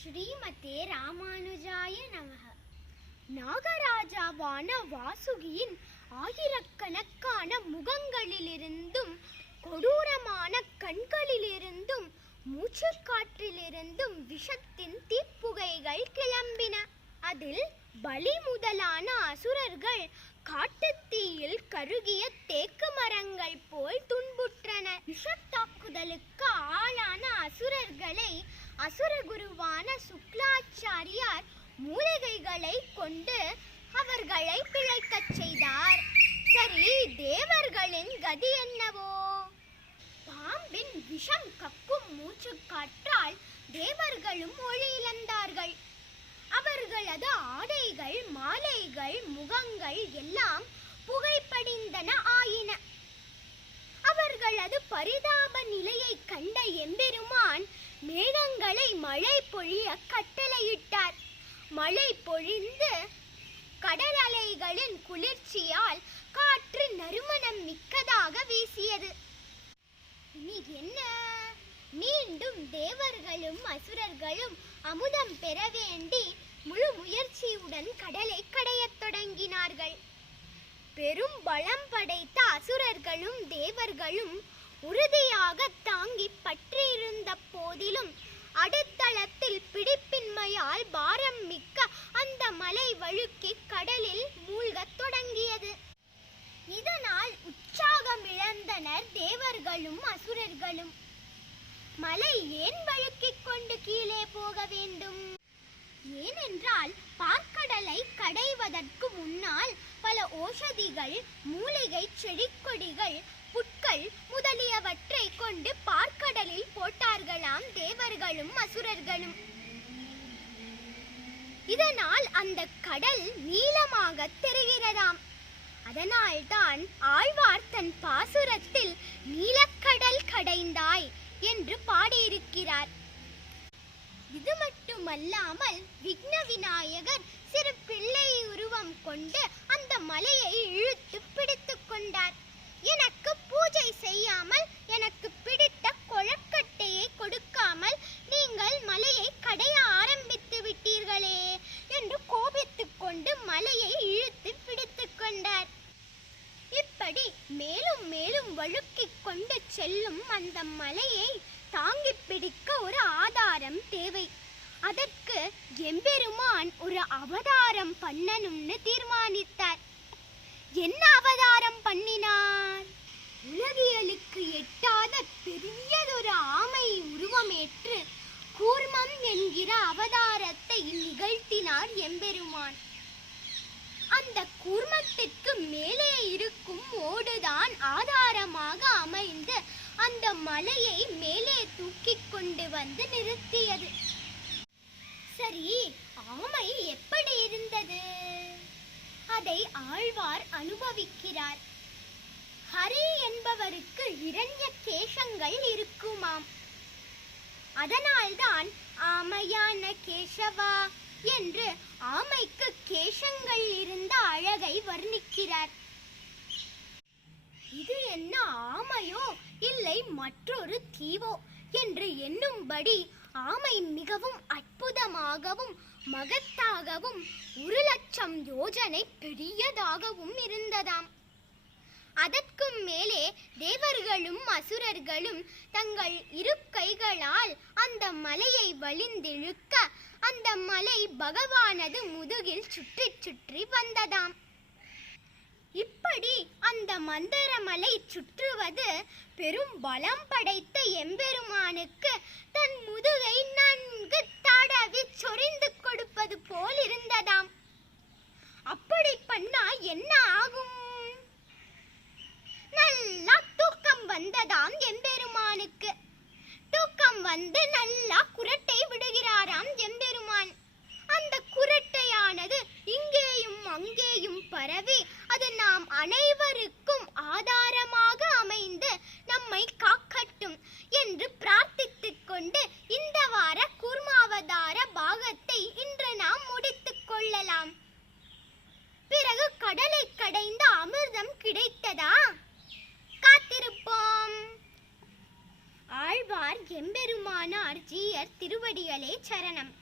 ஸ்ரீமதே ராமானுஜாய நமக. நாகராஜாவான வாசுகியின் ஆயிரக்கணக்கான முகங்களிலிருந்தும் கொடூரமான கண்களிலிருந்தும் மூச்சுக்காற்றிலிருந்தும் விஷத்தின் தீப்புகைகள் கிளம்பின. அதில் பலி முதலான அசுரர்கள் காட்டுத்தீயில் கருகிய தேக்கு மரங்கள் போல் துன்புற்றன. விஷத்தாக்குதலுக்கு ஆளான அசுரர்களை அசுரகுருவான சுக்லாச்சாரியார் மூலிகைகளை கொண்டு அவர்களை பிழைக்கச் செய்தார். சரி, தேவர்களின் கதி என்னவோ? பாம்பின் விஷம் கக்கும் மூச்சுக்காற்றால் தேவர்களும் ஒளியிழந்தார்கள். அவர்களது ஆடைகள், மாலைகள், முகங்கள் எல்லாம் புகைப்படிந்தன ஆயின. அவர்களது பரிதாப நிலையை கண்ட எம்பெருமான் மேகங்களை மழை பொழிய கட்டளையிட்டார். மழை பொழிந்து கடல் அலைகளின் குளிர்ச்சியால் காற்று நறுமணம் மிக்கதாக வீசியது. இனி என்ன? மீண்டும் தேவர்களும் அசுரர்களும் அமுதம் பெற வேண்டி முழு முயற்சியுடன் கடலை கடையத் தொடங்கினார்கள். பெரும் பலம் படைத்த அசுரர்களும் தேவர்களும் உறுதியாக தாங்கி பற்றியிருந்த போதிலும் அடித்தளத்தில் பிடிப்பின்மையால் பாரம் மிக்க அந்த மலை வழுக்கி கடலில் மூழ்கத் தொடங்கியது. இதனால் உற்சாகமிழந்தனர் தேவர்களும் அசுரர்களும். மலை ஏன் வழுக்கிக் கொண்டு கீழே போக வேண்டும்? ஏனென்றால் பார்க்கடலை கடைவதற்கு முன்னால் பல ஓஷதிகள், மூலிகை செடிக்கொடிகள், புட்கள் முதலியவற்றை கொண்டு பார்க்கடலில் போட்டார்களாம் தேவர்களும் அசுரர்களும். இதனால் அந்த கடல் நீளமாக தெரிகிறதாம். அதனால்தான் ஆழ்வார் தன் பாசுரத்தில் நீலக்கடல் கடைந்தாய் என்று பாடியிருக்கிறார். இது மட்டுமல்லாமல் விக்ன விநாயகர் சிறு பிள்ளை உருவம் கொண்டு அந்த மலையை இழுத்து பிடித்து கொண்டார். எனக்கு பூஜை செய்யாமல், எனக்கு பிடித்த கொழக்கட்டையை கொடுக்காமல் நீங்கள் மலையை கடைய ஆரம்பித்து விட்டீர்களே என்று கோபித்துக் கொண்டு மலையை இழுத்து பிடித்து கொண்டார். இப்படி மேலும் மேலும் வழுக்கிக் கொண்டு செல்லும் அந்த மலையை தாங்கி பிடிக்க ஒரு ஆதாரம் தேவை. அதற்கு எம்பெருமான் ஒரு அவதாரம் பண்ணணும்னு தீர்மானித்தார். என்ன அவதாரம் பண்ணினார்? உலகியலுக்கு எட்டாத பெரியதொரு ஆமை உருவமேற்று கூர்மம் என்கிற அவதாரத்தை நிகழ்த்தினார் எம்பெருமான். அந்த கூர்மத்திற்கு மேலே இருக்கும் ஓடுதான் ஆதாரமாக அமைந்து அந்த மலையை மேலே தூக்கி கொண்டு வந்து நிறுத்தியது. சரி, ஆமை எப்படி இருந்தது? அதை ஆழ்வார் அனுபவிக்கிறார். ஹரி என்பவருக்கு இரண்ய கேசங்கள் இருக்குமாம். அதனால்தான் ஆமையான கேசவா என்று ஆமைக்கு கேசங்கள் இருந்த அழகை வர்ணிக்கிறார். இது என்ன ஆமையோ இல்லை மற்றொரு தீவோ என்று எண்ணும்படி ஆமை மிகவும் அற்புதமாகவும் மகத்தாகவும் 1,00,000 யோஜனை பெரியதாகவும் இருந்ததாம். அதற்கும் மேலே தேவர்களும் அசுரர்களும் தங்கள் இரு கைகளால் அந்த மலையை வலிந்திழுக்க அந்த மலை பகவானது முதுகில் சுற்றி சுற்றி வந்ததாம். இப்படி அந்த மந்தரமலை சுற்றுவது பெரும் பலம் படைத்த எம்பெருமானுக்கு தன் முதுகை நன்கு தடவி சொரிந்து கொடுப்பது போல் இருந்ததாம். அப்படி பண்ணா என்ன ஆகும்? நல்லா தூக்கம் வந்ததாம் எம்பெருமானுக்கு. தூக்கம் வந்து நல்லா குரட்டை விடுகிறாராம் எம்பெருமான். அந்த குரட்டையானது இங்கேயும் அங்கேயும் பரவி அது நாம் அனைவருக்கும் ஆதாரமாக அமைந்து நம்மை காக்கட்டும் என்று பிரார்த்தித்துக் கொண்டு இந்த வார கூர்மாவதார பாகத்தை இன்று நாம் முடித்துக் கொள்ளலாம். பிறகு கடலை கடைந்த அமிர்தம் கிடைத்ததா? காத்திருப்போம். ஆழ்வார் எம்பெருமானார் ஜீயர் திருவடிகளே சரணம்.